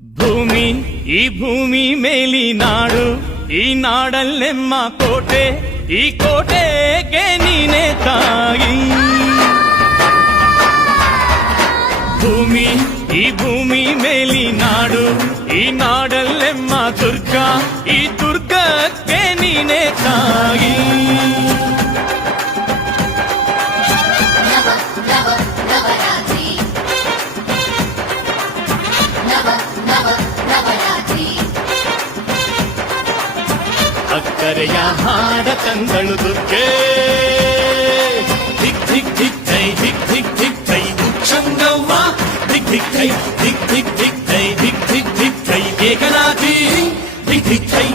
ಭೂಮಿ ಈ ಭೂಮಿ ಮೇಲಿ ನಾಡು, ಈ ನಾಡಲ್ಲೆಮ್ಮ ಕೋಟೆ, ಈ ಕೋಟೆಗೆ ನೀನೆ ತಾಯಿ. ಭೂಮಿ ಈ ಭೂಮಿ ಮೇಲಿ ನಾಡು, ಈ ನಾಡಲ್ಲೆಮ್ಮ ದುರ್ಗ, ಈ ದುರ್ಗಕ್ಕೆ ನೀನೆ ತಾಯಿ. ಅಕ್ಕರೆಯ ಹಾಡ ತಂದಳು ದುರ್ಗೆ, ಧಿಕ್ ಧಿಕ್ ಧಿಕ್ ಥೈ, ಧಿಕ್ ಧಿಕ್ ಧಿಕ್ ಥೈ ಉಚ್ಚಂಗವ್ವ, ಧಿಕ್ ಧಿಕ್ ಥೈ, ಧಿಕ್ ಧಿಕ್ ಧಿಕ್ ಥೈ, ಧಿಕ್ ಧಿಕ್ ಧಿಕ್ ಥೈ ಏಕನಾಥಿ, ಧಿಕ್ ಧಿಕ್ ಥೈ.